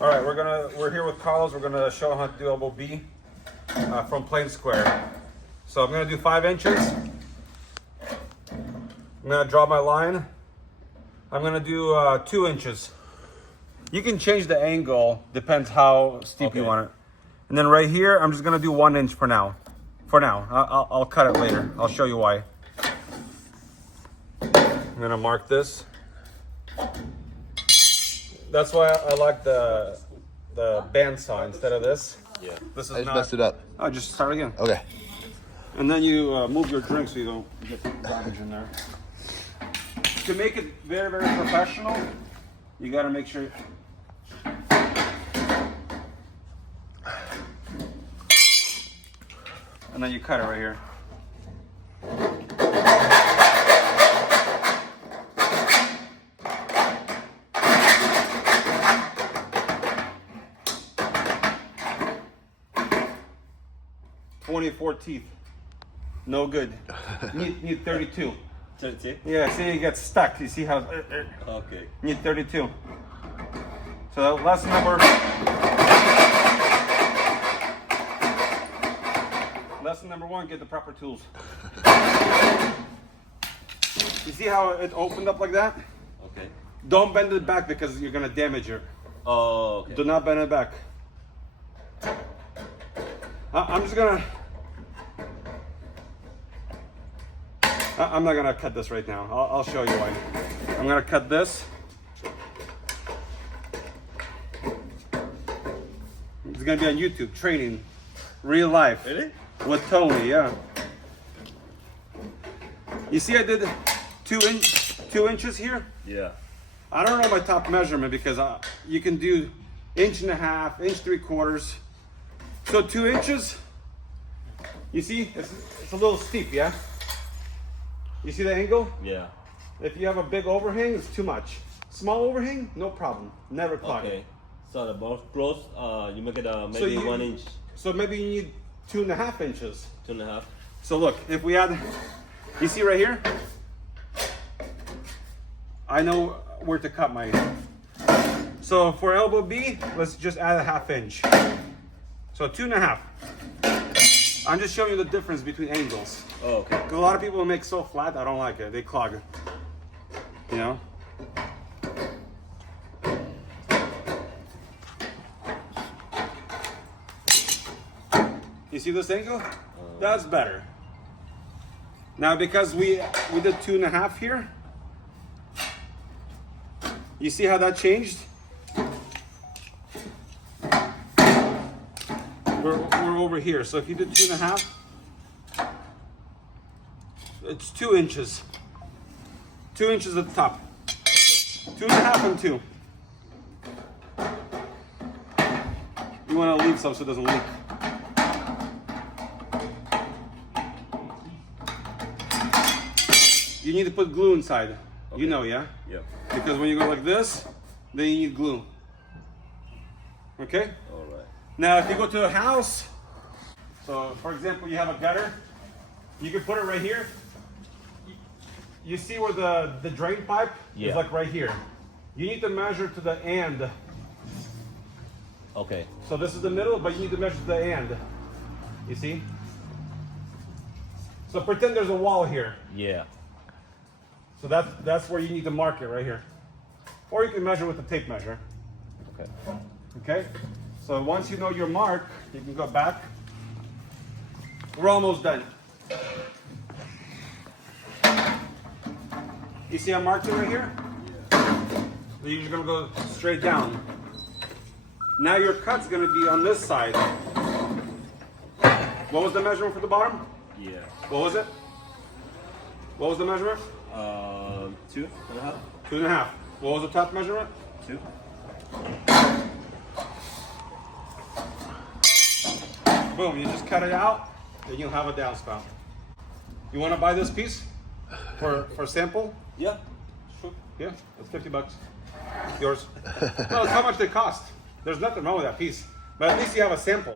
All right, we're here with Carlos. We're gonna show him how to do elbow B from plain square. So I'm gonna do 5 inches. I'm gonna draw my line. I'm gonna do 2 inches. You can change the angle, depends how steep you want it. And then right here, I'm just gonna do 1 inch for now. I'll cut it later. I'll show you why. I'm gonna mark this. That's why I like the bandsaw instead of this. Yeah. This is I just messed it up. Oh, just start again. Okay. And then you move your drink so you don't get garbage in there. To make it very, very professional, you gotta make sure. And then you cut it right here. "24 teeth. No good. Need 32. 32? Yeah, see, it gets stuck. You see how? Okay. Need 32. So lesson number one: get the proper tools. You see how it opened up like that? Okay. Don't bend it back because you're gonna damage it. Oh, okay. Do not bend it back. I'm just gonna. I'm not gonna cut this right now. I'll show you why. I'm gonna cut this. It's gonna be on YouTube training, real life. Really? With Tony, yeah. You see, I did 2 inches here. Yeah. I don't know my top measurement because you can do 1.5 inches, 1 3/4. So 2 inches. You see, it's a little steep, yeah. You see the angle? Yeah. If you have a big overhang, it's too much. Small overhang, no problem. Never clog. Okay. So the most close, you make it So maybe 1 inch, So maybe you need 2.5 inches. 2.5. So look, if we add, you see right here? I know where to cut my. So for elbow B, let's just add a 1/2 inch. So 2.5. I'm just showing you the difference between angles. Oh, okay. A lot of people make so flat, I don't like it. They clog. You know? You see this angle? That's better. Now because we did 2.5 here, you see how that changed? We're over here. So if you did 2.5, it's 2 inches. 2 inches at the top. 2.5 and 2. You want to leave some so it doesn't leak. You need to put glue inside. Okay. You know, yeah? Yeah. Because when you go like this, then you need glue. Okay? All right. Now, if you go to a house, so for example, you have a gutter, you can put it right here. You see where the drain pipe is, like right here. You need to measure to the end. Okay. So this is the middle, but you need to measure to the end. You see? So pretend there's a wall here. Yeah. So that's where you need to mark it right here. Or you can measure with the tape measure. Okay. Okay? So once you know your mark, you can go back. We're almost done. You see I marked it right here? Yeah. So you're just gonna go straight down. Now your cut's gonna be on this side. What was the measurement for the bottom? Yeah. What was it? What was the measurement? 2.5. 2.5. What was the top measurement? 2. Boom, you just cut it out, then you'll have a downspout. You wanna buy this piece for sample? Yeah. Sure. Yeah, it's $50. Yours. No, it's how much they cost. There's nothing wrong with that piece. But at least you have a sample.